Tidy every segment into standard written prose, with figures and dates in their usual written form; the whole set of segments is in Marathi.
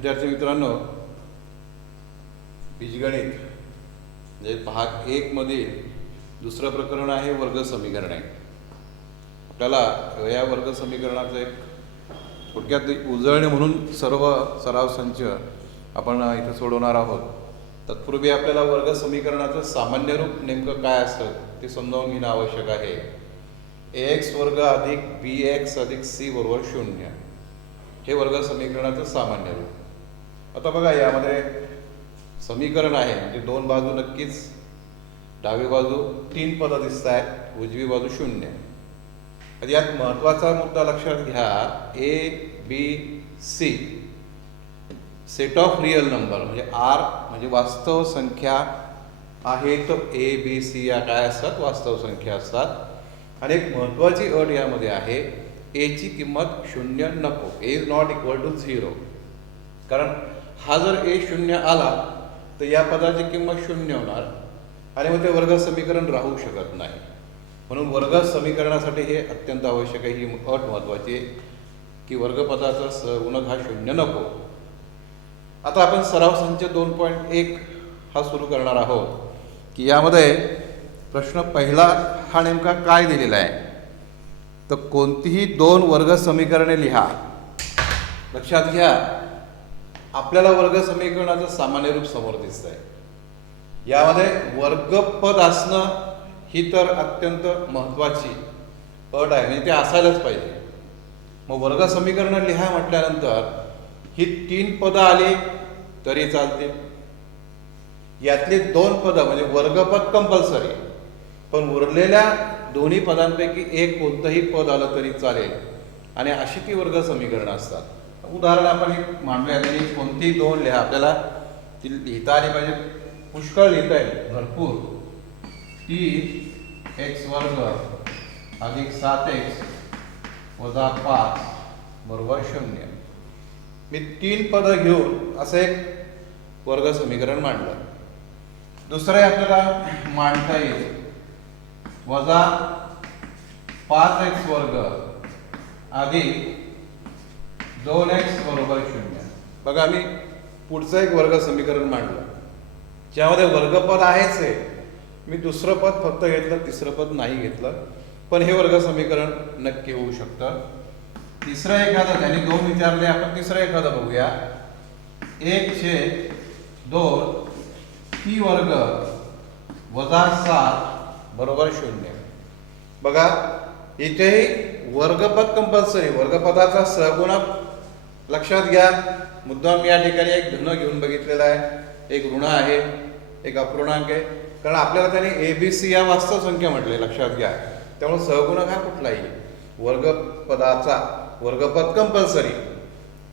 विद्यार्थी मित्रांनो, बीजगणित म्हणजे भाग 1 मधील दुसरं प्रकरण आहे वर्ग समीकरणे. आपल्याला या वर्ग समीकरणाचं एक थोडक्यात उजळणी म्हणून सर्व सराव संच आपण इथं सोडवणार आहोत. तत्पूर्वी आपल्याला वर्ग समीकरणाचं सामान्य रूप नेमकं काय असतं ते समजावून घेणं आवश्यक आहे. ax वर्ग अधिक bx अधिक c बरोबर 0 हे वर्ग समीकरणाचं सामान्य रूप. आता बघा, यामध्ये समीकरण आहे म्हणजे दोन बाजू नक्कीच, डावी बाजू 3 पदं दिसत आहेत, उजवी बाजू 0. तर यात महत्त्वाचा मुद्दा लक्षात घ्या, A B C set of real number म्हणजे आर म्हणजे वास्तव संख्या आहेत. ए बी सी या काय असतात? वास्तव संख्या असतात. आणि एक महत्त्वाची अट यामध्ये आहे, ए ची किंमत 0 नको, ए इज नॉट इक्वल टू 0. कारण हा जर ए 0 आला तर या पदाची किंमत 0 होणार आणि मग ते वर्ग समीकरण राहू शकत नाही. म्हणून वर्ग समीकरणासाठी हे अत्यंत आवश्यक आहे. ही अट महत्त्वाची आहे की वर्गपदाचा सहगुणक हा 0 नको. आता आपण सराव संच 2.1 हा सुरू करणार आहोत की यामध्ये प्रश्न पहिला हा नेमका काय दिलेला आहे, तर कोणतीही 2 वर्ग समीकरणे लिहा. लक्षात घ्या, आपल्याला वर्ग समीकरणाचं सामान्य रूप समोर दिसत आहे. यामध्ये वर्गपद असणं ही तर अत्यंत महत्त्वाची अट आहे, म्हणजे ते असायलाच पाहिजे. मग वर्ग समीकरण लिहा म्हटल्यानंतर ही 3 पदं आली तरी चालतील. यातली 2 पदं म्हणजे वर्गपद कंपल्सरी, पण उरलेल्या दोन्ही पदांपैकी एक कोणतंही पद आलं तरी चालेल. आणि अशी ती वर्ग समीकरणं असतात. उदाहरण आपण एक मांडूया, त्यांनी कोणती 2 लिहा, आपल्याला ती लिहिता आली पाहिजे. पुष्कळ लिहिता येईल, भरपूर. 3x वर्ग अधिक 7x वजा 5 बरोबर 0. मी 3 पदं घेऊन असं एक वर्ग समीकरण मांडलं. दुसरं आपल्याला मांडता येईल, वजा 5x वर्ग अधिक 2x बरोबर 0. बघा, मी पुढचं एक वर्ग समीकरण मांडलं ज्यामध्ये वर्गपद आहेच आहे. मी दुसरं पद फक्त घेतलं, तिसरं पद नाही घेतलं, पण हे वर्ग समीकरण नक्की होऊ शकतं. तिसरं एखादं, त्यांनी 2 विचारले, आपण तिसरं एखादं बघूया. 1/2 p वर्ग वजा 7 बरोबर 0. बघा, इथेही वर्गपद कंपल्सरी, वर्गपदाचा सहगुणक लक्षात घ्या. मुद्दाम या ठिकाणी एक धन घेऊन बघितलेला आहे, एक ऋण आहे, एक अपूर्णांक आहे. कारण आपल्याला त्याने ए बी सी या वास्तव संख्या म्हटले, लक्षात घ्या. त्यामुळे सहगुणक हा कुठलाही वर्गपदाचा, वर्गपद कंपल्सरी.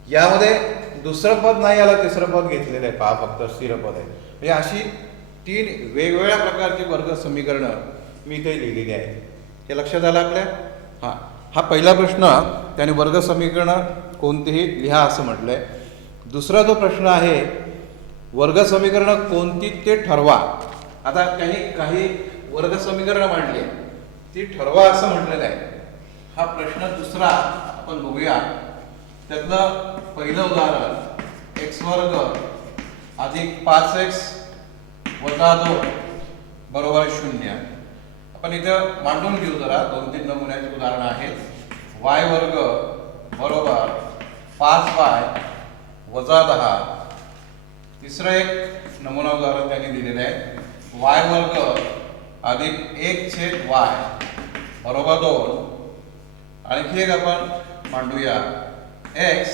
यामध्ये दुसरं पद नाही आलं, तिसरं पद घेतलेलं आहे, पहा फक्त स्थिर पद आहे. म्हणजे अशी 3 वेगवेगळ्या प्रकारची वर्ग समीकरणं मी इथे लिहिलेली आहे. हे लक्षात आलं आपल्या? हा पहिला प्रश्न, त्याने वर्ग समीकरण कोणतीही लिहा असं म्हटलंय. दुसरा जो प्रश्न आहे, वर्ग समीकरण कोणती ते ठरवा. आता त्यांनी काही वर्ग समीकरण मांडली, ती ठरवा असं म्हटलेलं आहे. हा प्रश्न दुसरा आपण बघूया. त्यातलं पहिलं उदाहरण, x वर्ग अधिक 5x वजा 2 बरोबर 0. आपण इथं मांडून घेऊ जरा. 2-3 नमुन्याची उदाहरणं आहेत. y वर्ग बरोबर 5y वजा 10. तिसरं एक नमुना उदाहरण त्यांनी दिलेलं आहे, y वर्ग अधिक 1/y बरोबर 2. आणखी एक आपण मांडूया, x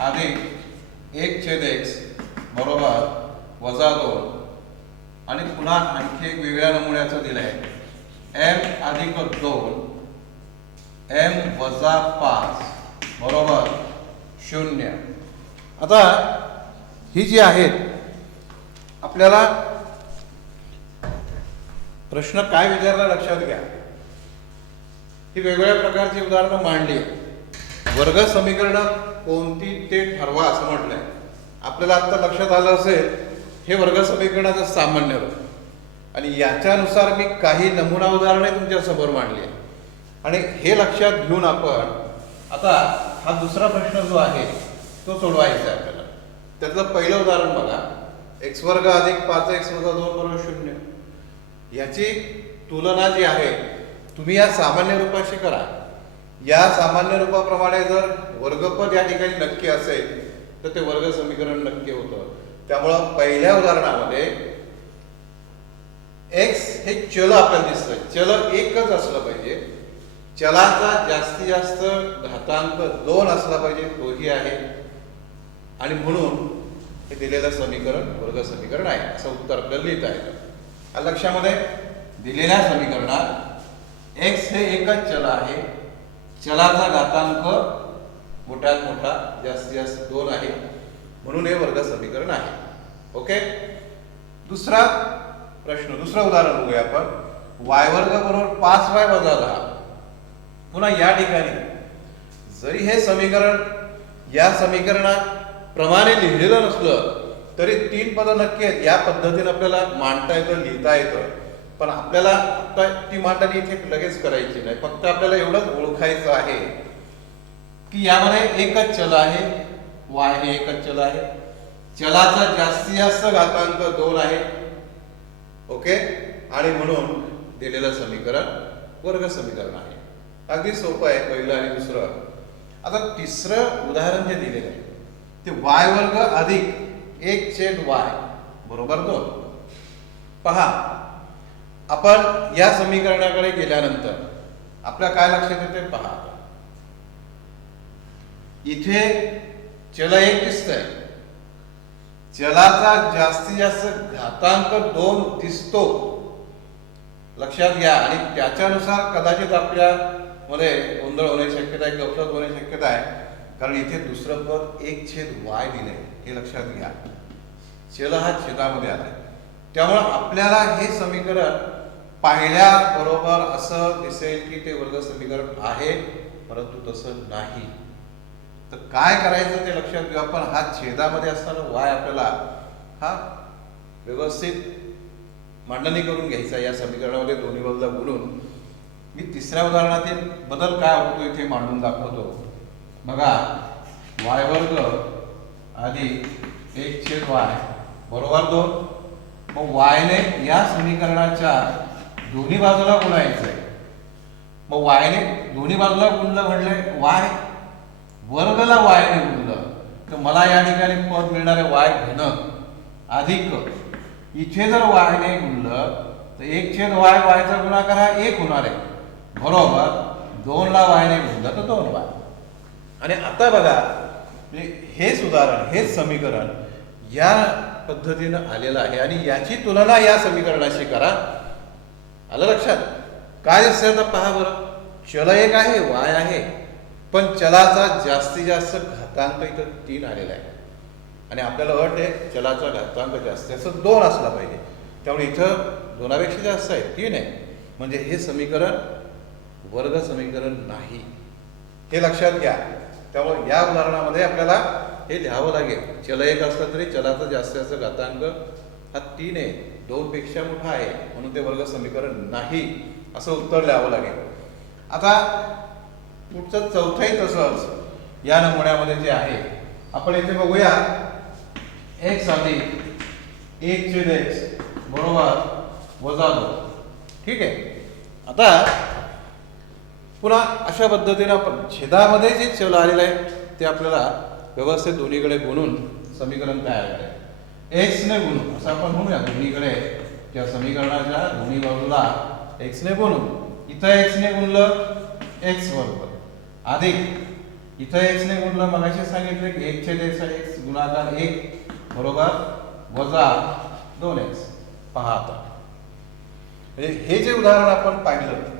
अधिक 1/x बरोबर वजा 2. आणि पुन्हा आणखी एक वेगळ्या नमुन्याचं दिलं आहे, m अधिक 2 m वजा 5 बरोबर 0. आता ही जी आहेत, आपल्याला प्रश्न काय विचारला लक्षात घ्या. ही वेगवेगळ्या प्रकारची उदाहरणं मांडली. वर्ग समीकरण कोणती ते ठरवा असं म्हटलंय. आपल्याला आता लक्षात आलं असेल, हे वर्ग समीकरणाचं सामान्य रूप. आणि याच्यानुसार मी काही नमुना उदाहरणे तुमच्या समोर मांडली आहे. आणि हे लक्षात घेऊन आपण आता हा दुसरा प्रश्न जो आहे तो सोडवायचा आहे आपल्याला. त्यातलं पहिलं उदाहरण बघा, एक्स वर्ग अधिक 5x वजा 2 बरोबर 0. याची तुलना जी आहे तुम्ही या सामान्य रूपाशी करा. या सामान्य रूपाप्रमाणे जर वर्गपद या ठिकाणी नक्की असेल तर ते वर्ग समीकरण नक्की होतं. त्यामुळं पहिल्या उदाहरणामध्ये एक्स हे चल आपल्याला दिसतंय, चल एकच असलं पाहिजे, चलाचा जास्तीत जास्त घातांक 2 असला पाहिजे, तोही आहे, आणि म्हणून हे दिलेलं समीकरण वर्ग समीकरण आहे असं उत्तर आपल्याला लिहिता येतं. लक्षामध्ये दिलेल्या समीकरणात एक्स हे एकच चल आहे, चलाचा घातांक मोठ्यात मोठा जास्तीत जास्त 2 आहे, म्हणून हे वर्ग समीकरण आहे. ओके. दुसरा प्रश्न, दुसरं उदाहरण बघूया आपण. वाय वर्ग बरोबर 5y वजा 10. पुन्हा या ठिकाणी जरी हे समीकरण या समीकरणात प्रमाणे लिहिलेलं नसलं तरी 3 पद नक्की आहेत. या पद्धतीने आपल्याला मांडता येतं, लिहिता येतं. पण आपल्याला आता ती मांडणी इथे लगेच करायची नाही. फक्त आपल्याला एवढंच ओळखायचं आहे की यामध्ये एकच चल आहे, वाय हे एकच चल आहे, चलाचा जास्तीत जास्त घातांक 2 आहे. ओके. आणि म्हणून दिलेलं समीकरण वर्ग समीकरण आहे. अगदी सोपं आहे पहिलं आणि दुसरं. आता तिसरं उदाहरण जे दिलेलं आहे ते वाय वर्ग अधिक 1/y बरोबर 2. पहा, आपण या समीकरणाकडे गेल्यानंतर आपल्या काय लक्षात येते पहा. इथे चल 1 दिसतंय, चलाचा जास्तीत जास्त घातांक 2 दिसतो, लक्षात घ्या. आणि त्याच्यानुसार कदाचित आपल्या मध्ये गोंधळ होण्याची शक्यता आहे, गफलत होण्याची शक्यता आहे, कारण इथे दुसरं पद 1/y दिलंय, हे लक्षात घ्या. चल हा छेदामध्ये आलाय, त्यामुळं आपल्याला हे समीकरण पाहिल्या बरोबर असं दिसेल की ते वर्ग समीकरण आहे, परंतु तसं नाही. तर काय करायचं ते लक्षात घेऊ आपण. हा छेदामध्ये असताना वाय आपल्याला हा व्यवस्थित मांडणी करून घ्यायचा या समीकरणामध्ये दोन्ही बाजूला बोलून. मी तिसऱ्या उदाहरणातील बदल काय होतो इथे मांडून दाखवतो. बघा, वाय वर्ग अधिक 1/y बरोबर 2. मग वायने या समीकरणाच्या दोन्ही बाजूला गुणायचंय. मग वायने दोन्ही बाजूला गुणलं म्हणजे वाय वर्गला वायने गुणलं तर मला या ठिकाणी पद मिळणारे वाय घन अधिक इथे जर वायने गुणलं तर 1/y वायचा गुणाकार हा 1 होणार आहे बरोबर. 2 ला वायने गुणलं तर 2y. आणि आता बघा, हेच उदाहरण, हेच समीकरण या पद्धतीनं आलेलं आहे आणि याची तुलना या समीकरणाशी करा. आलं लक्षात? काय दिसतंय आता पहा बरं. चल 1 आहे, वाय आहे, पण चलाचा जास्तीत जास्त घातांक इथं 3 आलेला आहे आणि आपल्याला अट आहे चलाचा घातांक जास्तीत जास्त 2 असला पाहिजे. त्यामुळे इथं 2पेक्षा जास्त आहे, 3 आहे, म्हणजे हे समीकरण वर्ग समीकरण नाही, हे लक्षात घ्या. त्यामुळे या उदाहरणामध्ये आपल्याला हे लिहावं लागेल. चल 1 असलं तरी चलाचा जास्तीत जास्त घातांक हा 3 आहे, 2 पेक्षा मोठा आहे, म्हणून ते वर्ग समीकरण नाही असं उत्तर लिहावं लागेल. आता पुढचं चौथंही तसंच या नमुन्यामध्ये जे आहे आपण इथे बघूया. x अधिक 1/x बरोबर वजा 2. ठीक आहे. आता पुन्हा अशा पद्धतीने आपण छेदामध्ये जे चल आलेलं आहे ते आपल्याला व्यवस्थित दोन्हीकडे गुणून समीकरण तयार करायचं. एक्स ने गुणून असं आपण म्हणूया, दोन्हीकडे त्या समीकरणाच्या दोन्ही बाजूला एक्स ने गुणून. इथं एक्स ने गुणलं एक्स बरोबर अधिक इथं एक्स ने गुणलं, मगाशी सांगितलं की 1/x गुणाकार 1 बरोबर वजा 2x. पहा आता हे जे उदाहरण आपण पाहिलं,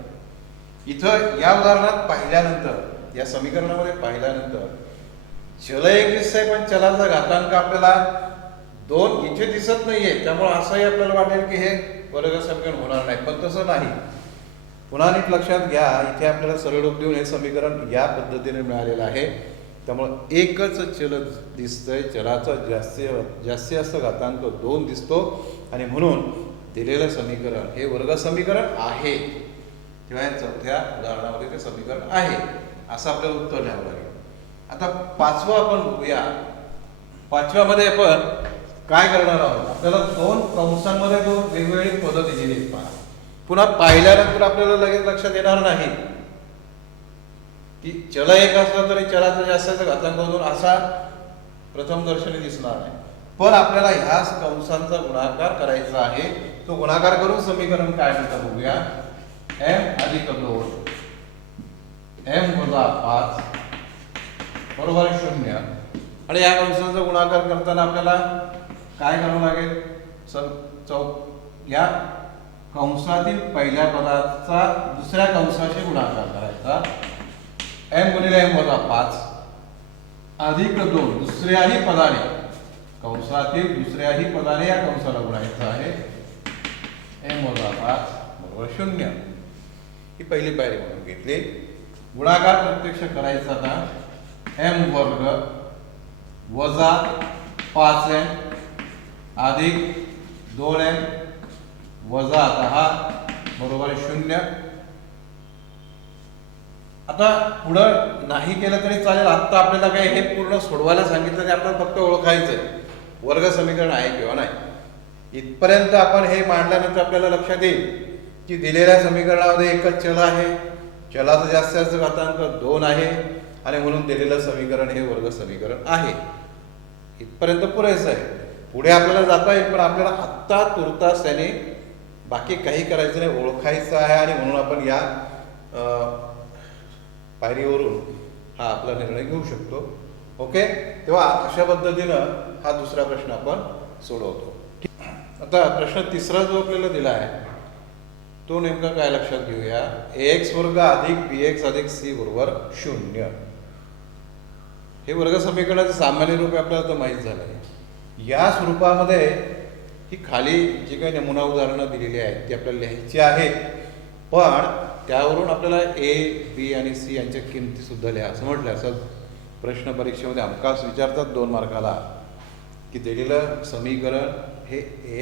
इथं या उदाहरणात पाहिल्यानंतर या समीकरणामध्ये पाहिल्यानंतर चल 1 दिसतंय पण चलाचा घातांक आपल्याला 2 इथे दिसत नाहीये. त्यामुळे असंही आपल्याला वाटेल की हे वर्ग समीकरण होणार नाही, पण तसं नाही. पुन्हा नीट लक्षात घ्या, इथे आपल्याला सरळ रूप देऊन हे समीकरण या पद्धतीने मिळालेलं आहे. त्यामुळं एकच चल दिसतंय, चलाचा जास्तीत जास्त घातांक 2 दिसतो आणि म्हणून दिलेलं समीकरण हे वर्ग समीकरण आहे किंवा चौथ्या उदाहरणामध्ये ते समीकरण आहे असं आपल्याला उत्तर लिहावं लागेल. आता पाचवं आपण बघूया. पाचव्यामध्ये आपण काय करणार आहोत, आपल्याला दोन कंसांमध्ये दोन वेगवेगळी पदं दिलेली आहेत पहा. पुन्हा पाहिल्यानंतर आपल्याला लगेच लक्षात येणार नाही की चल एक असला तरी चलाचा जास्तीचा घातांक दोन असा प्रथम दर्शनी दिसणार नाही. पण आपल्याला ह्या कंसांचा गुणाकार करायचा आहे. तो गुणाकार करून समीकरण काय मिळतं बघूया. m अधिक 2 m वजा 5 बरोबर 0. आणि या कंसांचा गुणाकार करताना आपल्याला काय करावं लागेल, या कंसातील पहिल्या पदाचा दुसऱ्या कंसाशी गुणाकार करायचा. m गुणिले m वजा 5 अधिक 2 दुसऱ्याही पदाने, कंसातील दुसऱ्याही पदाने या कंसाला गुणायचं आहे. m वजा 5 बरोबर 0. ही पहिली पायरी म्हणून घेतली. गुणाकार प्रत्यक्ष करायचा आता m वर्ग वजा 5m अधिक 2m वजा 10 बरोबर 0. आता पुढं नाही केलं तरी चालेल. आता आपल्याला काय हे पूर्ण सोडवायला सांगितलं आणि आपल्याला फक्त ओळखायचंय वर्ग समीकरण आहे किंवा नाही. इथपर्यंत आपण हे मांडल्यानंतर आपल्याला लक्षात येईल की दिलेल्या समीकरणामध्ये एकच चल आहे, चलाचा जास्तीत घातांक 2 आहे आणि म्हणून दिलेलं समीकरण हे वर्ग समीकरण आहे. इथपर्यंत पुरेसं आहे. पुढे आपल्याला जाता येईल, पण आपल्याला आत्ता तुर्तास त्याने बाकी काही करायचं नाही, ओळखायचं आहे. आणि म्हणून आपण या पायरीवरून हा आपला निर्णय घेऊ शकतो. ओके, तेव्हा अशा पद्धतीनं हा दुसरा प्रश्न आपण सोडवतो. आता प्रश्न तिसरा जो आपल्याला दिला आहे तो नेमका काय लक्षात घेऊया. ax वर्ग अधिक bx अधिक c बरोबर 0. हे वर्ग समीकरणाचे सामान्य रूप आपल्याला तर माहीत झालं आहे. या स्वरूपामध्ये ही खाली जी काही नमुना उदाहरणं दिलेली आहेत ती आपल्याला लिहायची आहेत. पण त्यावरून आपल्याला ए बी आणि सी यांच्या किमती सुद्धा लिहा असं म्हटलं. असं प्रश्न परीक्षेमध्ये हमखास विचारतात 2 मार्काला की दिलेलं समीकरण हे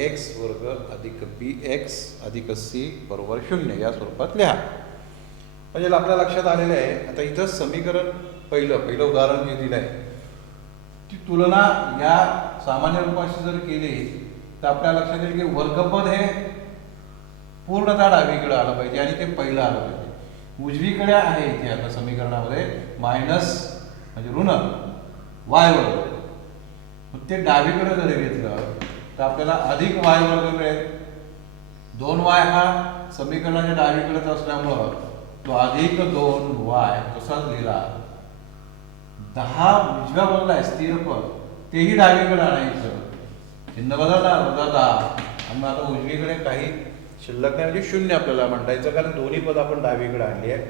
ax वर्ग अधिक bx अधिक c बरोबर 0 या स्वरूपात लिहा. म्हणजे आपल्या लक्षात आलेलं आहे. आता इथं समीकरण पहिलं उदाहरण जे दिलं आहे ती तुलना या सामान्य रूपाशी जर केली तर आपल्या लक्षात येईल की वर्गपद हे पूर्णतः डावीकडे आलं पाहिजे आणि ते पहिलं आलं पाहिजे. उजवीकडे आहे इथे आता समीकरणामध्ये मायनस म्हणजे ऋण वाय वर्ग, ते डावीकडे जर घेतलं तर आपल्याला अधिक वाय वर्ग मिळेल. 2y हा समीकरणाच्या डावीकडेच असल्यामुळं तो अधिक 2y तसाच लिहिला. 10 उजव्या बाजूला आहे स्थिर पद, तेही डावीकडे आणायचं, चिन्ह बदलणार वजा 10. आणि आता उजवीकडे काही शिल्लक नाही म्हणजे 0 आपल्याला मांडायचं, कारण दोन्ही पद आपण डावीकडे आणली आहे.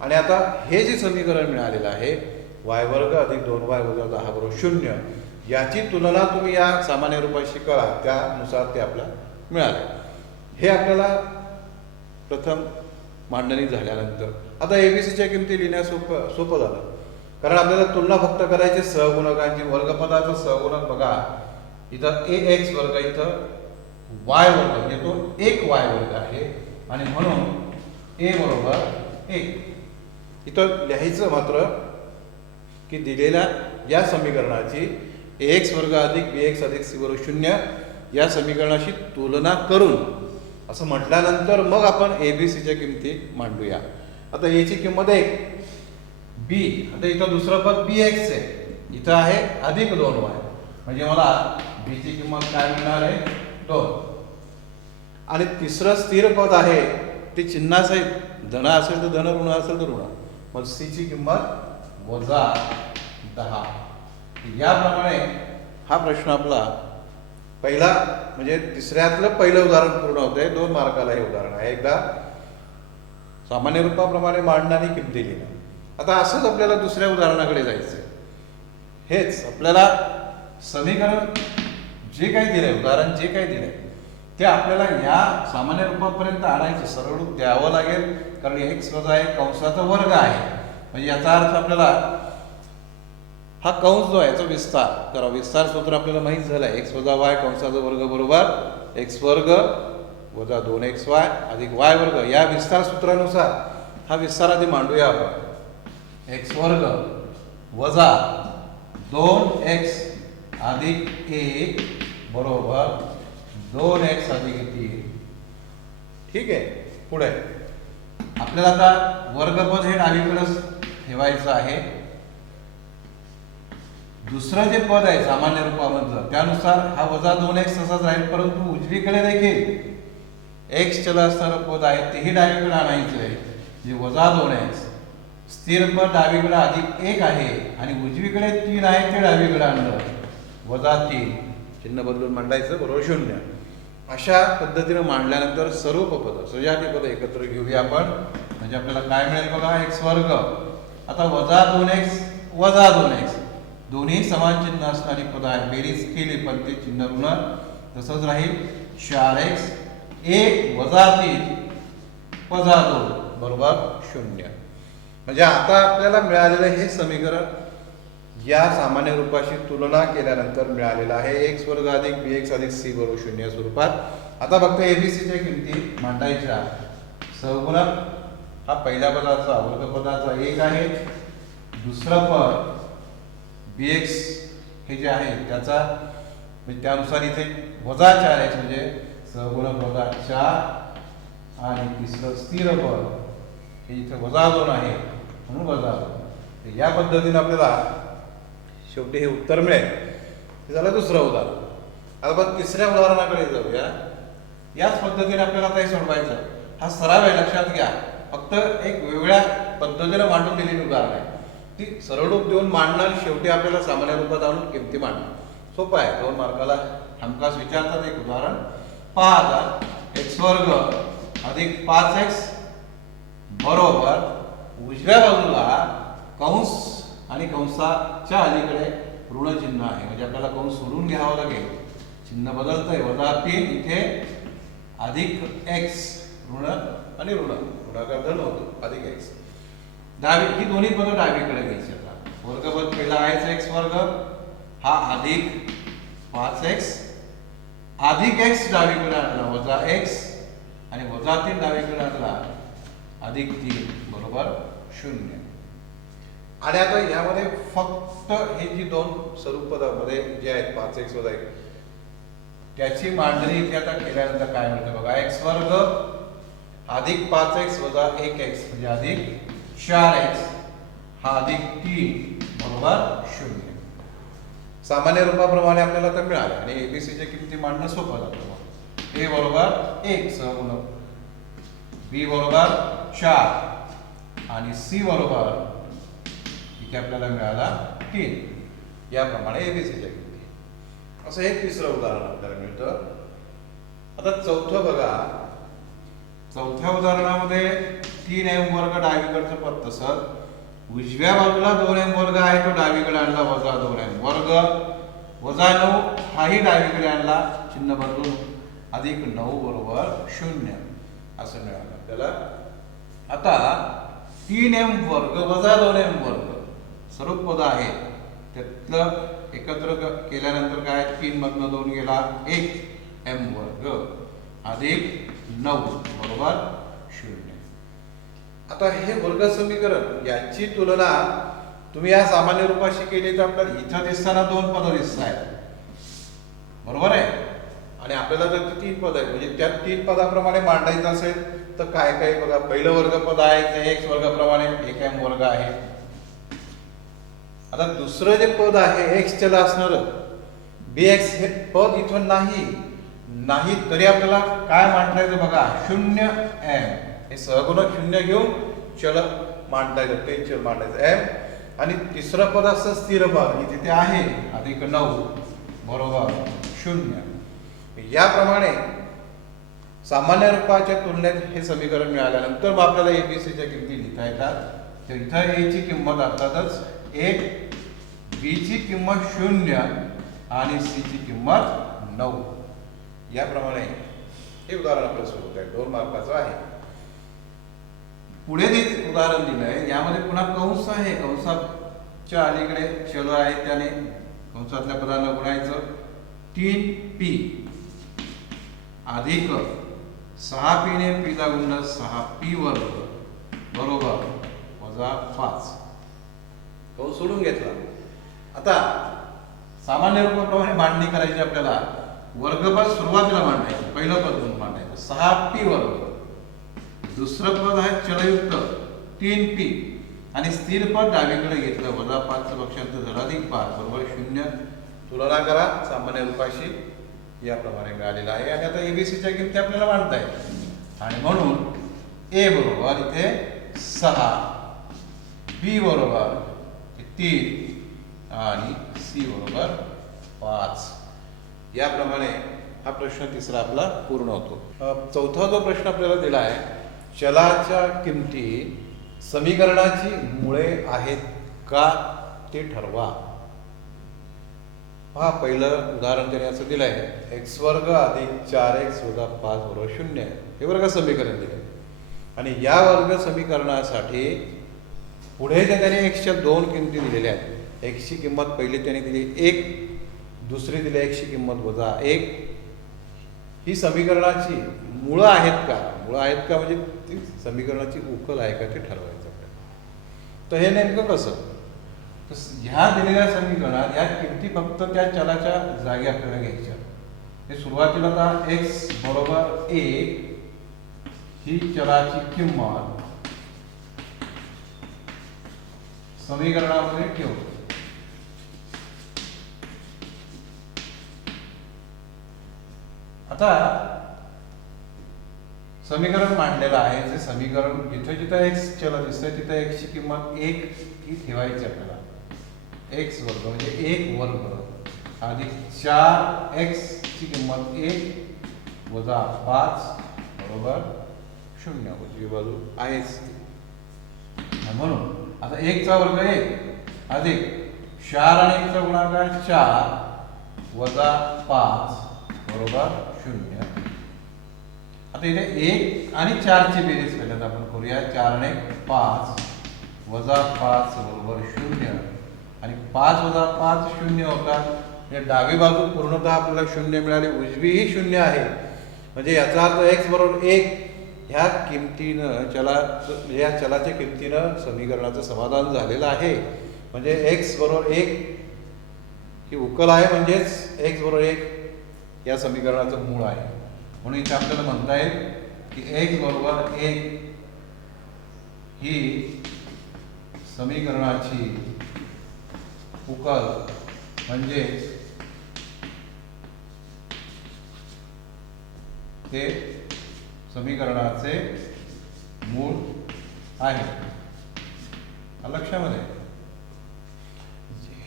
आणि आता हे जे समीकरण मिळालेलं आहे y वर्ग अधिक 2y वजा 10 बरोबर 0, याची तुलना तुम्ही या सामान्य रूपाशी करा, त्यानुसार ते आपल्याला मिळाले. हे आपल्याला प्रथम मांडणी झाल्यानंतर आता एबीसीच्या किमती लिहिण्यास सोपं झालं, कारण आपल्याला तुलना फक्त करायची सहगुणकांची. वर्गपदाचं सहगुणक बघा, इथं ax वर्ग, इथं y वर्ग, म्हणजे तो एक y वर्ग आहे आणि म्हणून a बरोबर 1. इथं लिहायचं मात्र की दिलेल्या या समीकरणाची ax वर्ग अधिक bx अधिक c बरोबर 0 या समीकरणाशी तुलना करून असं म्हटल्यानंतर मग आपण एबीसीच्या किमती मांडूया. आता a ची किंमत 1, b आता इथं दुसरं पद bx आहे, इथं आहे अधिक 2y, म्हणजे मला b ची किंमत काय मिळणार आहे 2. आणि तिसरं स्थिर पद आहे ते चिन्हासहित धन असेल तर धन, ऋण असेल तर ऋण, मग c ची किंमत वजा 10. याप्रमाणे हा प्रश्न आपला पहिला म्हणजे तिसऱ्यातलं पहिलं उदाहरण पूर्ण होतंय. 2 मार्काला हे उदाहरण आहे. एकदा सामान्य रूपाप्रमाणे मांडणं आणि किमती लिहिणं. आता असंच आपल्याला दुसऱ्या उदाहरणाकडे जायचंय. हेच आपल्याला समीकरण जे काही दिलंय, उदाहरण जे काही दिलंय ते आपल्याला या सामान्य रूपापर्यंत आणायचं, सरळ रूप द्यावं लागेल, कारण x वजा 1 कंसाचा वर्ग आहे. म्हणजे याचा अर्थ आपल्याला हा कंस जो आहे याचा विस्तार करा. विस्तार सूत्र आपल्याला माहीत झालं आहे. x वजा y कंसाचा वर्ग बरोबर x वर्ग वजा 2xy अधिक y वर्ग. या विस्तार सूत्रानुसार हा विस्तार आधी मांडूया आपण. x वर्ग वजा 2x अधिक 1 बरोबर 2x अधिक 3. ठीक आहे. पुढे आपल्याला आता वर्गपद हे डावीकडे ठेवायचं आहे. दुसरं जे पद आहे सामान्य रूपामधलं त्यानुसार हा वजा 2x तसाच राहील, परंतु उजवीकडे देखील x चल असणारं पद आहे तेही डावीकडे आणायचं आहे. जे वजा 2x स्थिर पद डावीकडे अधिक 1 आहे आणि उजवीकडे 3 आहे ते डावीकडे आणलं. वजा 3 चिन्ह बदलून मांडायचं बरोबर 0. अशा पद्धतीने मांडल्यानंतर सर्व पद सजाती पद एकत्र घेऊया आपण. म्हणजे आपल्याला काय मिळेल बघा x वर्ग. आता वजा 2x वजा 2x दोन्ही समान चिन्ह असणारी पद आहे. बेरीज केली पण ते चिन्ह ऋण तसंच राहील. 4x 1 वजा 3 वजा 2 बरोबर 0. म्हणजे आता आपल्याला मिळालेलं हे समीकरण या सामान्य रूपाशी तुलना केल्यानंतर मिळालेलं आहे. x वर्ग अधिक bx अधिक c बरोबर 0 या स्वरूपात. आता फक्त एबीसीच्या किमती मांडायच्या. सहगुणक हा पहिल्या पदाचा वर्गपदाचा 1 आहे. दुसरं पद bx हे जे आहे त्याचा म्हणजे त्यानुसार इथे वजा 4x म्हणजे सहगुणक वजा 4 आणि तिसरं स्थिर पद हे इथे वजा 2 आहे म्हणून वजा 2. या पद्धतीने आपल्याला शेवटी हे उत्तर मिळेल. हे झालं दुसरं उदाहरण. आता आपण तिसऱ्या उदाहरणाकडे जाऊया. याच पद्धतीने आपल्याला काही सोडवायचं. हा सराव आहे लक्षात घ्या. फक्त एक वेगळ्या पद्धतीने मांडून दिलेली उदाहरण आहे. ती सरळ रूप देऊन मांडणार शेवटी आपल्याला सामान्य रूपात आणून किमती मांडणार. सोपं आहे. 2 मार्काला हमखास विचारतात. एक उदाहरण पहा. आता x वर्ग अधिक 5x बरोबर उजव्या बाजूला कंस आणि कंसाच्या अलीकडे ऋण चिन्ह आहे. म्हणजे आपल्याला कंस सोडून घ्यावं लागेल. चिन्ह बदलतंय. वजा 3 इथे अधिक x ऋण आणि ऋण गुणाकार धन होतो अधिक x. ही दोन्ही पदं डावीकडे घ्यायची. आता वर्गपद पहिला आहे x वर्ग हा अधिक 5x अधिक x डावीकडे आणला वजा x आणि वजा 3 डावीकडे आणला अधिक 3 बरोबर 0. आणि आता यामध्ये फक्त हे जी दोन स्वरूपपदामध्ये जे आहेत 5x वजा 1 त्याची मांडणी इथे आता केल्यानंतर काय मिळतं बघा. x वर्ग अधिक 5x वजा 1x म्हणजे अधिक 4x हा अधिक 3 बरोबर 0. सामान्य रूपाप्रमाणे आपल्याला तर मिळालं आणि एबीसीच्या किमती मांडणं सोपं जातं. a बरोबर 1 सहगुणक b बरोबर 4 आणि c बरोबर इथे आपल्याला मिळाला 3. याप्रमाणे एबीसीच्या किमती. असं हे तिसरं उदाहरण आपल्याला मिळतं. आता चौथं बघा. चौथ्या उदाहरणामध्ये 3m वर्ग डावीकडचं पद तसंच उजव्या बाजूला 2m वर्ग आहे तो डावीकडे आणला वजा 2m वर्ग वजा 9 हाही डावीकडे आणला चिन्ह बदलून अधिक 9 बरोबर 0 असं मिळालं आपल्याला. आता 3m वर्ग वजा 2m वर्ग सर्व पद आहे त्यातलं एकत्र केल्यानंतर काय 3 मधनं 2 गेला 1m वर्ग अधिक 9 बरोबर 0. आता हे वर्ग समीकरण याची तुलना तुम्ही या सामान्य रूपाशी केली तर आपल्याला इथं दिसताना 2 पद दिसत आहेत बरोबर आहे. आणि आपल्याला जर 3 पद आहेत म्हणजे त्या 3 पदाप्रमाणे मांडायचं असेल तर काय काय बघा. पहिलं वर्ग पद आहे ते x वर्गाप्रमाणे 1m वर्ग आहे. आता दुसरं जे पद आहे x चल असणार bx हे पद इथून नाही तरी आपल्याला काय मांडायचं बघा 0m हे सहगुणक 0 घेऊन चल मांडता येतं. ते चल मांडायचं m आणि तिसरं पद असं स्थिर पद इथे ते आहे अधिक 9 बरोबर 0. याप्रमाणे सामान्य रूपाच्या तुलनेत हे समीकरण मिळाल्यानंतर मग आपल्याला एबीसीच्या किमती लिहिता येतात. तर इथं a ची किंमत अर्थातच 1 b ची किंमत 0 आणि c ची किंमत 9. याप्रमाणे हे उदाहरण आपलं सोबत आहे 2 मार्काचं आहे. पुढे जे उदाहरण दिलंय यामध्ये पुन्हा कंस आहे. कंसाच्या अलीकडे चल आहे त्याने कंसातल्या पदाला गुणायचं 3p अधिक 6p ने p ला गुणलं 6p वर्ग बरोबर वजा 5. कंस सोडून घेतला. आता सामान्य रूपाप्रमाणे मांडणी करायची आपल्याला. वर्गपद सुरुवातीला मांडायचं, पहिलं पद म्हणून मांडायचं 6p वर्ग. दुसरं पद आहे चलयुक्त 3p आणि स्थिर पद डावीकडे घेतलं वजा 5 पक्षांचं धनाधिक 5 बरोबर 0. तुलना करा सामान्य रूपाशी याप्रमाणे मिळालेला आहे. आणि आता एबीसीच्या किमती आपल्याला मांडता येईल आणि म्हणून ए बरोबर इथे 6, बी बरोबर 3 आणि सी बरोबर 5. याप्रमाणे हा प्रश्न तिसरा आपला पूर्ण होतो. चौथा जो प्रश्न आपल्याला दिला आहे, चलाच्या किमती समीकरणाची मुळे आहेत का ते ठरवा. पहा, पहिलं उदाहरण त्याने असं दिलं आहे, एक्स वर्ग अधिक 4x वजा 5 बरोबर 0. हे वर्ग समीकरण दिले आणि या वर्ग समीकरणासाठी पुढे त्याने एक्सच्या 2 किमती दिलेल्या आहेत. एक्सची किंमत पहिली त्याने दिली 1, दुसरी दिली एक्सची किंमत वजा 1. ही समीकरणाची मुळं आहेत का, मुळं आहेत का म्हणजे ती समीकरणाची उकल आहे का ते ठरवायचं आपल्याला. तर हे नेमकं कसं, तर ह्या दिलेल्या समीकरणात या किमती फक्त त्या चलाच्या जागी आपल्याला घ्यायच्या. हे सुरुवातीला आता एक्स बरोबर 1 ही चलाची किंमत समीकरणामध्ये ठेवतो. आता समीकरण मांडलेलं आहे. जे समीकरण जिथे जिथे एक्स चल दिसतंय तिथे एक्सची किंमत 1 ही ठेवायची आपल्याला. एक्स वर्ग म्हणजे 1 वर्ग अधिक 4x ची किंमत 1 वजा 5 बरोबर 0. उजवी बाजू आहेच. म्हणून आता 1 चा वर्ग 1 अधिक 4 आणि 1 चा गुणाकार 4 वजा 5 बरोबर 0. आता इथे 1 आणि 4 ची बेरीज पहिल्यांदा आपण करूया. 4 आणि 5 वजा 5 बरोबर 0 आणि 5 वजा 5 0 होतात. म्हणजे डावी बाजू पूर्णतः आपल्याला 0 मिळाली, उजवी ही 0 आहे. म्हणजे याचा अर्थ एक्स बरोबर 1 ह्या किमतीनं या चलाच्या किमतीनं समीकरणाचं समाधान झालेलं आहे. म्हणजे एक्स बरोबर 1 ही उकल आहे, म्हणजेच एक्स बरोबर 1 या समीकरणाचं मूळ आहे. म्हणून इथे आपल्याला म्हणता येईल की एक्स बरोबर 1 ही समीकरणाची उकल म्हणजे ते समीकरणाचे मूळ आहे. लक्षामध्ये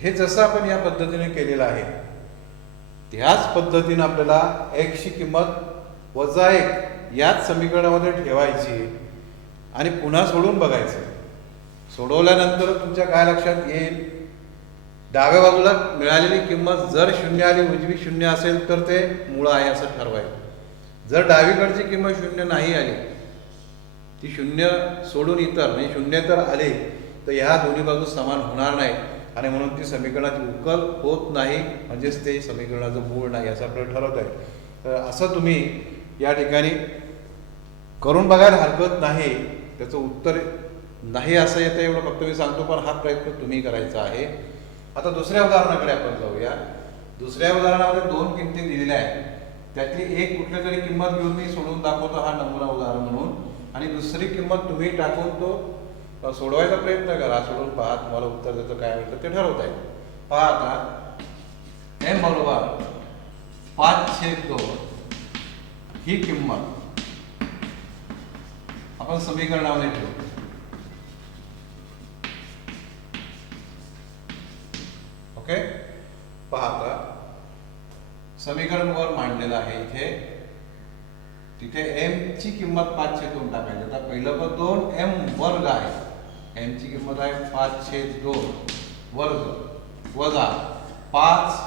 हे जसं आपण या पद्धतीने केलेलं आहे त्याच पद्धतीने आपल्याला एक्सची किंमत वजा 1 याच समीकरणामध्ये ठेवायची आणि पुन्हा सोडून बघायचं. सोडवल्यानंतर तुमच्या काय लक्षात येईल, डाव्या बाजूला मिळालेली किंमत जर 0 आली, उजवी 0 असेल तर ते मूळ आहे असं ठरवायचं. जर डावीकडची किंमत 0 नाही आली, ती 0 सोडून इतर म्हणजे 0 तर आले, तर ह्या दोन्ही बाजू समान होणार नाही आणि म्हणून ती समीकरणाची उकल होत नाही, म्हणजेच ते समीकरणाचं मूळ नाही असं आपल्याला ठरवत आहे. तर असं तुम्ही या ठिकाणी करून बघायला हरकत नाही. त्याचं उत्तर नाही असं येतं एवढं फक्त मी सांगतो, पण हा प्रयत्न तुम्ही करायचा आहे. आता दुसऱ्या उदाहरणाकडे आपण जाऊया. दुसऱ्या उदाहरणामध्ये 2 किमती दिलेल्या आहेत. त्यातली एक कुठली तरी किंमत घेऊन मी सोडून दाखवतो हा नमुना उदाहरण म्हणून, आणि दुसरी किंमत तुम्ही टाकून तो सोडवायचा प्रयत्न करा. सोडून पहा, तुम्हाला उत्तर त्याचं काय मिळतं ते ठरवता येईल. पहा आता एम बरोबर 5/2 ही किंमत आपण समीकरणामध्ये ठेवू. ओके, पहा आता समीकरण वर मांडलेलं आहे. इथे तिथे एम ची किंमत 5/2 टाकायची. आता पहिलं पद 2 एम वर्ग आहे. एम ची किंमत आहे 5/2 वर्ग वजा 5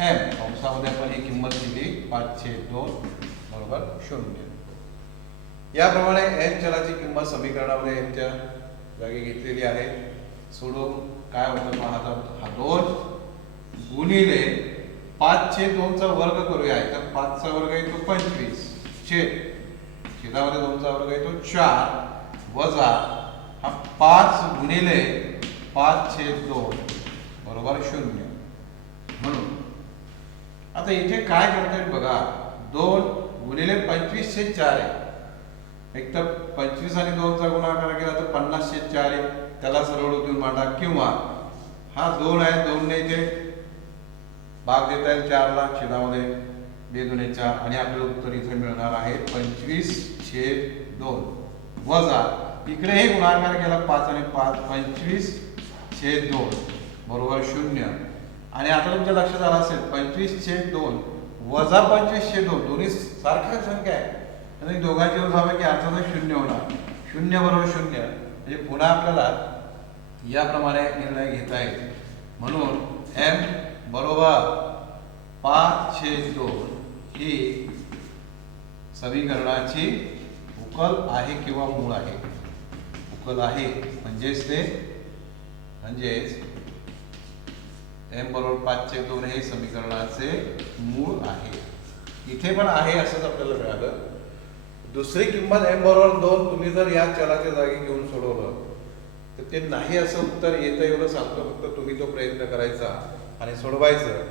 एम कंसामध्ये आपण ही किंमत दिली 5/2 बरोबर 0. याप्रमाणे एन चलाची किंमत समीकरणामध्ये एमच्या जागी घेतलेली आहे. सोडून काय होतं पाहता, हा 2 गुणिले 5/2 चा वर्ग करूया. तर 5 चा वर्ग येतो 25 छेदामध्ये 2 चा वर्ग येतो 4 वजा हा 5 गुणिले 5/2 बरोबर 0. म्हणून आता इथे काय करतायत बघा, 2 गुणिले 25/4 आहे. एक तर 25 आणि 2चा गुणाकार केला तर 50/4 आहे, त्याला सरळ उतरून मांडा. किंवा हा 2 आहे, 2 ने इथे भाग देता येईल 4ला छेदामध्ये, 2 दुणे 4 आणि आपल्याला उत्तर इथे मिळणार आहे 25/2 वजा इकडे हे गुणाकार केला 5 आणि 5 25/2 बरोबर 0. आणि आता तुमच्या लक्षात आलं असेल 25/2 वजा 25/2 दोन्ही सारख्याच संख्या आहे आणि दोघांची उजावे की अर्थातच 0 होणार. 0 बरोबर 0 म्हणजे पुन्हा आपल्याला याप्रमाणे निर्णय घेता येईल. म्हणून m बरोबर 5/2 ही समीकरणाची उकल आहे किंवा मूळ आहे. उकल आहे म्हणजेच m बरोबर 5/2 हे समीकरणाचे मूळ आहे. इथे पण आहे असंच आपल्याला मिळालं. दुसरी किंमत m बरोबर 2 तुम्ही जर या चलाच्या जागी घेऊन सोडवलं तर ते नाही असं उत्तर येतं एवढं सांगतो. फक्त तुम्ही तो प्रयत्न करायचा आणि सोडवायचं.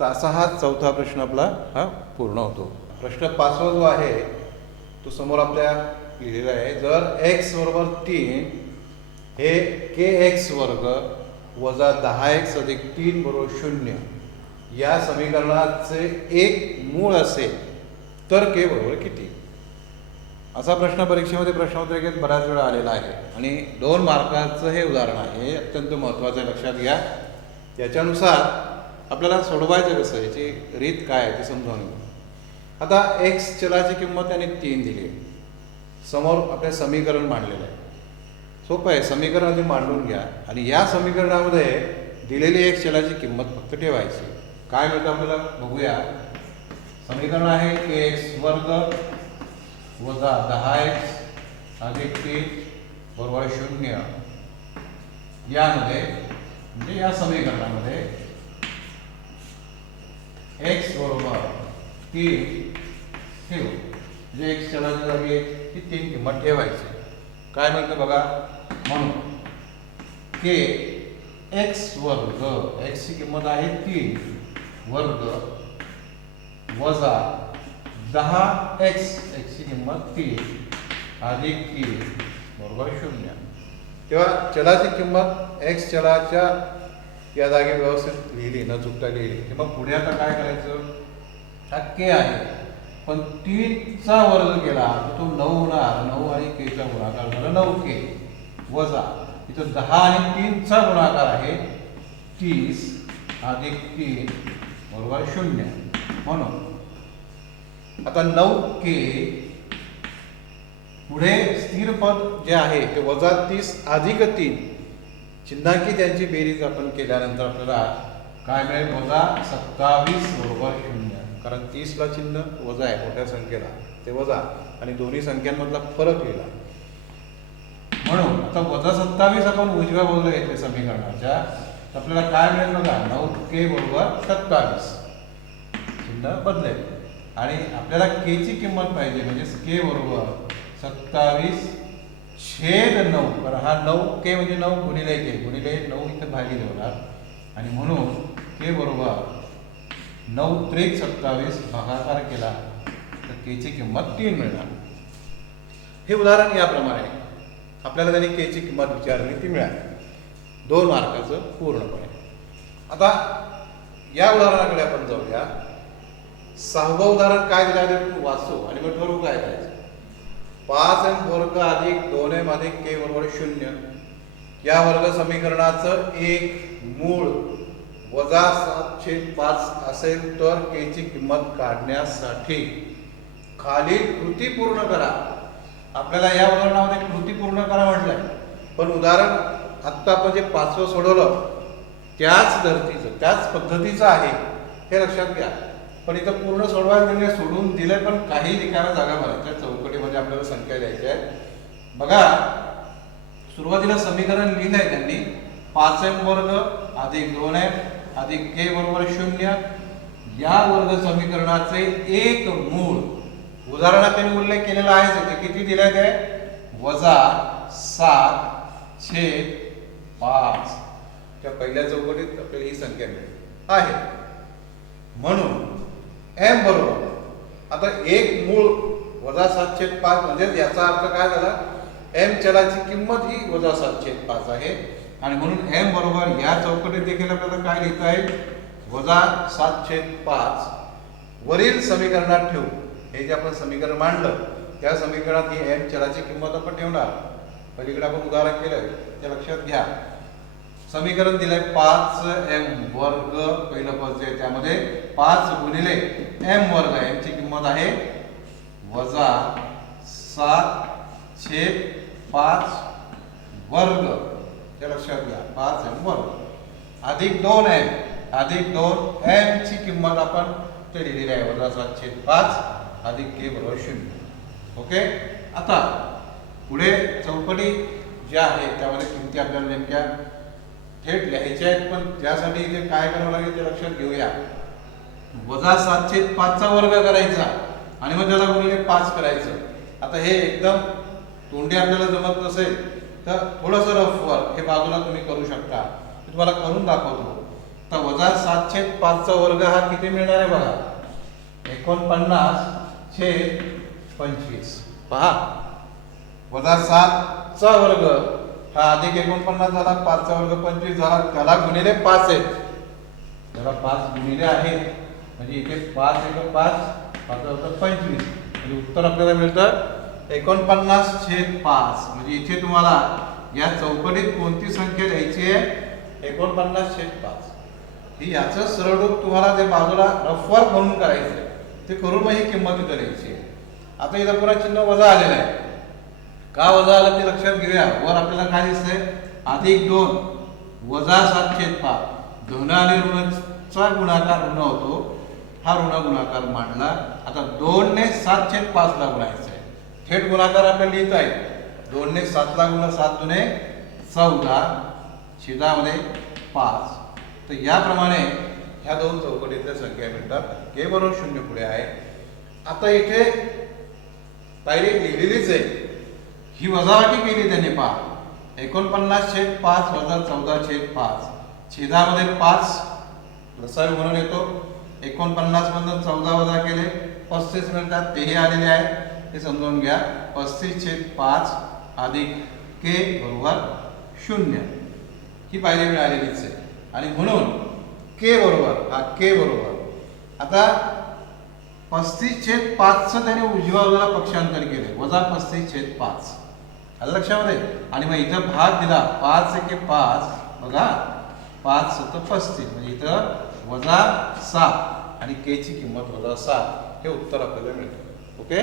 तर असा हा चौथा प्रश्न आपला हा पूर्ण होतो. प्रश्न 5वा जो आहे तो समोर आपल्या लिहिलेला आहे. जर x बरोबर 3 हे kx वर्ग वजा 10x अधिक 3 बरोबर 0 या समीकरणाचे एक मूळ असेल तर k बरोबर किती? असा प्रश्न परीक्षेमध्ये प्रश्नोत्तरिकेत बऱ्याच वेळा आलेला आहे आणि 2 मार्काचं हे उदाहरण आहे. अत्यंत महत्त्वाचं आहे, लक्षात घ्या. याच्यानुसार आपल्याला सोडवायचं कसं, याची रीत काय आहे ते समजावून घेऊ. आता x चलाची किंमत त्याने 3 दिली. समोर आपले समीकरण मांडलेलं आहे. सोपं आहे, समीकरण आधी मांडून घ्या आणि या समीकरणामध्ये दिलेली x चलाची किंमत फक्त ठेवायची. काय मिळतं आपल्याला बघूया. समीकरण आहे kx वर्ग वजा 10x अधिक 3 बरोबर 0. यामध्ये म्हणजे या समीकरणामध्ये x बरोबर 3 ठेवू. म्हणजे x चलाच्या जागी ही 3 किंमत ठेवायची. काय मिळतं बघा. म्हणून k x वर्ग, x ची किंमत आहे 3 वर्ग वजा 10x, x ची किंमत 3 अधिक 3 बरोबर 0. तेव्हा चलाची किंमत x चलाच्या या जागी व्यवस्थित लिहिली, न चुकता लिहिली की मग पुढे आता काय करायचं. हा k आहे पण 3चा वर्ग केला तर तो 9 होणार. 9 आणि k चा गुणाकार झाला 9k वजा इथं 10 आणि 3चा गुणाकार आहे 30 अधिक 3 बरोबर 0. म्हणून आता 9k पुढे स्थिर पद जे आहे ते वजा 30 अधिक 3 चिन्हांकी त्यांची बेरीज आपण केल्यानंतर आपल्याला काय मिळेल. वजा 27 बरोबर 0. कारण 30ला चिन्ह वजा आहे, मोठ्या संख्येला ते वजा आणि दोन्ही संख्यांमधला फरक लिहिला. म्हणून आता वजा 27 आपण उजव्या बाजूला घेतले समीकरणाच्या, तर आपल्याला काय मिळेल बघा. 9k बरोबर 27 चिन्ह बदलेल आणि आपल्याला k ची किंमत पाहिजे म्हणजे k बरोबर 27/9. तर हा 9k म्हणजे 9 गुणिले k गुणिले 9 इथं भागिले होणार आणि म्हणून k बरोबर 9×3=27 भागाकार केला तर k ची किंमत 3 मिळणार. हे उदाहरण याप्रमाणे आपल्याला त्यांनी k ची किंमत विचारली, ती मिळाली. 2 मार्काचं पूर्णपणे. आता या उदाहरणाकडे आपण जाऊया. 6वं उदाहरण काय दिलं आहे ते वाचू आणि मग ठरवू काय करायचं. 5m वर्ग अधिक 2m अधिक k बरोबर 0 या वर्ग समीकरणाचं एक मूळ वजा 7/5 असेल तर k ची किंमत काढण्यासाठी खालील कृती पूर्ण करा. आपल्याला या उदाहरणामध्ये कृती पूर्ण करा म्हटलंय, पण उदाहरण आत्ता आपण जे 5वं सोडवलं त्याच धर्तीचं त्याच पद्धतीचं आहे हे लक्षात घ्या. पण इथं पूर्ण सोडवायला दिले, सोडून दिले, पण काही रिकाम्या जागा भरायच्या. चौकटीमध्ये आपल्याला संख्या द्यायच्या आहेत. बघा सुरुवातीला समीकरण लिहिलंय त्यांनी 5m वर्ग अधिक 2m अधिक k बरोबर 0 या वर्ग समीकरणाचे एक मूळ. उदाहरणात त्यांनी उल्लेख केलेला आहे ते किती दिलंय ते वजा 7/5. त्या पहिल्या चौकटीत आपल्याला ही संख्या मिळेल आहे. म्हणून एम बरोबर आता एक मूळ वजा 7/5 म्हणजे याचा अर्थ काय झाला, एम चलाची किंमत ही वजा 7/5 आहे आणि म्हणून एम बरोबर या चौकटीत देखील आपल्याला काय लिहिता येईल, वजा 7/5 वरील समीकरणात ठेवू. हे जे आपण समीकरण मांडलं त्या समीकरणात ही एम चलाची किंमत आपण ठेवणार. पलीकडे आपण उदाहरण केलं ते लक्षात घ्या. समीकरण दिलंय 5m वर्ग पहिलं पद आहे त्यामध्ये 5 गुणिले m वर्ग, m ची किंमत आहे वजा 7/5 वर्ग, ते लक्षात घ्या 5m वर्ग अधिक 2m अधिक 2m ची किंमत आपण ते लिहिलेली आहे वजा 7/5 अधिक k बरोबर 0. ओके. आता पुढे चौकटी ज्या आहेत त्यामध्ये किमती आपल्याला नेमक्या थेट लिहायच्या आहेत, पण त्यासाठी इथे काय करावं लागेल ते लक्षात घेऊया. वजा 7/5 चा वर्ग करायचा आणि मग त्याला गुणिले 5 करायचं. आता हे एकदम तोंडी आपल्याला जमत नसेल तर थोडंसं रफ वर्क हे बाजूला तुम्ही करू शकता. मी तुम्हाला करून दाखवतो. तर वजा 7/5 चा वर्ग हा किती मिळणार आहे बघा, 49/25. पहा वजा 7 चा वर्ग हा अधिक 49 झाला, 5 चा वर्ग 25 झाला, त्याला गुणिले 5 आहेत, त्याला 5 गुणिले आहेत म्हणजे इथे 5 × 5 25 म्हणजे उत्तर आपल्याला मिळतं 49/5. म्हणजे इथे तुम्हाला या चौकटीत कोणती संख्या लिहायची आहे, 49/5. ही याचं सरळ रूप तुम्हाला जे बाजूला रफवर्क म्हणून करायचं आहे ते करून मग ही किंमत इथं लिहायची आहे. आता इथं पुन्हा चिन्ह वजा आलेलं आहे. का वजा आलं ते लक्षात घेऊया. वर आपल्याला काय दिसतंय, अधिक 2 वजा 7/5. धन आणि ऋणचा गुणाकार ऋण होतो, हा ऋण गुणाकार मांडला. आता 2 ने 7/5 ला गुणायचं आहे. थेट गुणाकार आपल्याला लिहिता येईल. 2 ने 7 ला गुणा 7 दुने 14 छेदामध्ये 5. तर याप्रमाणे ह्या दोन चौकटीतल्या संख्या मिळतात. k बरोबर 0 पुढे आहे. आता इथे पायरी लिहिलेलीच आहे, ही वजाबाकी केली त्याने. पहा 49/5 वजा 14/5 छेदामध्ये 5 लसावी म्हणून येतो. 49 मधून 14 वजा केले 35 मिळतात, तेही आलेले आहे, हे समजून घ्या. 35/5 अधिक k बरोबर 0 ही पायरी मिळालेलीच आहे. आणि म्हणून k बरोबर हा k बरोबर आता 35/5 चं त्याने उजव्या बाजूला पक्षांतर केले, वजा 35/5 आलं लक्षामध्ये. आणि मग इथं भाग दिला 5 × 5 बघा 5 × 7 = 35 म्हणजे इथं वजा 7 आणि k ची किंमत वजा 7 हे उत्तर आपल्याला मिळतं. ओके.